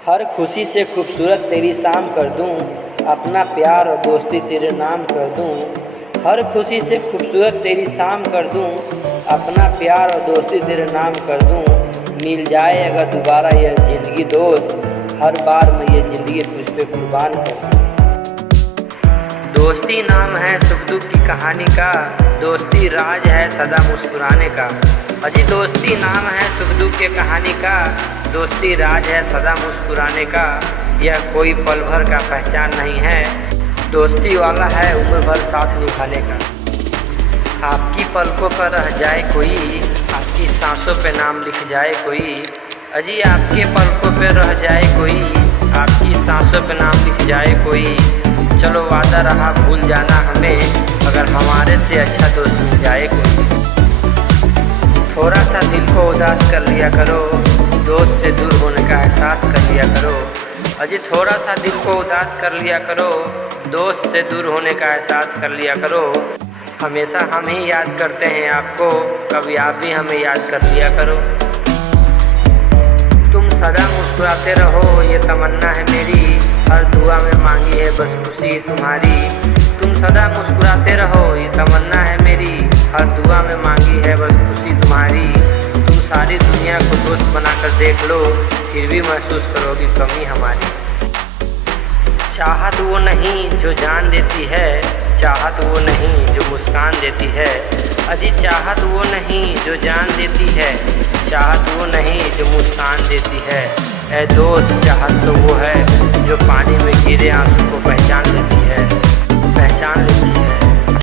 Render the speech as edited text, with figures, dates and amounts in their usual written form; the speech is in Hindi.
हर खुशी से खूबसूरत तेरी शाम कर दूं, अपना प्यार और दोस्ती तेरे नाम कर दूं। हर खुशी से खूबसूरत तेरी शाम कर दूं, अपना प्यार और दोस्ती तेरे नाम कर दूं। मिल जाए अगर दोबारा यह ज़िंदगी दोस्त, हर बार मैं ये ज़िंदगी तुझ पे कुर्बान कर दूं। दोस्ती नाम है सुख दुख की कहानी का, दोस्ती राज है सदा मुस्कुराने का। अजी दोस्ती नाम है सुख दुख की कहानी का, दोस्ती राज है सदा मुस्कुराने का। यह कोई पल भर का पहचान नहीं है, दोस्ती वाला है उम्र भर साथ निभाने का। आपकी पलकों पर रह जाए कोई, आपकी सांसों पे नाम लिख जाए कोई। अजी आपके पलकों पे रह जाए कोई, आपकी सांसों पे नाम लिख जाए कोई। चलो वादा रहा भूल जाना हमें, अगर हमारे से अच्छा दोस्त मिल जाए कोई। थोड़ा सा दिल को उदास कर लिया करो, दोस्त से दूर होने का एहसास कर लिया करो। अजी थोड़ा सा दिल को उदास कर लिया करो, दोस्त से दूर होने का एहसास कर लिया करो। हमेशा हम ही याद करते हैं आपको, कभी आप भी हमें याद कर लिया करो। तुम सदा मुस्कुराते रहो ये तमन्ना है मेरी, हर दुआ में मांगी है बस खुशी तुम्हारी। तुम सदा मुस्कुराते रहो ये तमन्ना है मेरी, हर दुआ में मांगी है बस खुशी तुम्हारी। तुम सारी दुनिया को दोस्त बनाकर देख लो, फिर भी महसूस करोगी कमी हमारी। चाहत वो नहीं जो जान देती है, चाहत वो नहीं जो मुस्कान देती है। अजी चाहत वो नहीं जो जान देती है, चाहत वो नहीं जो मुस्कान देती है। ऐ दोस्त चाहत तो वो है जो पानी में गिरे आंसू को पहचान लेती है, पहचान लेती है।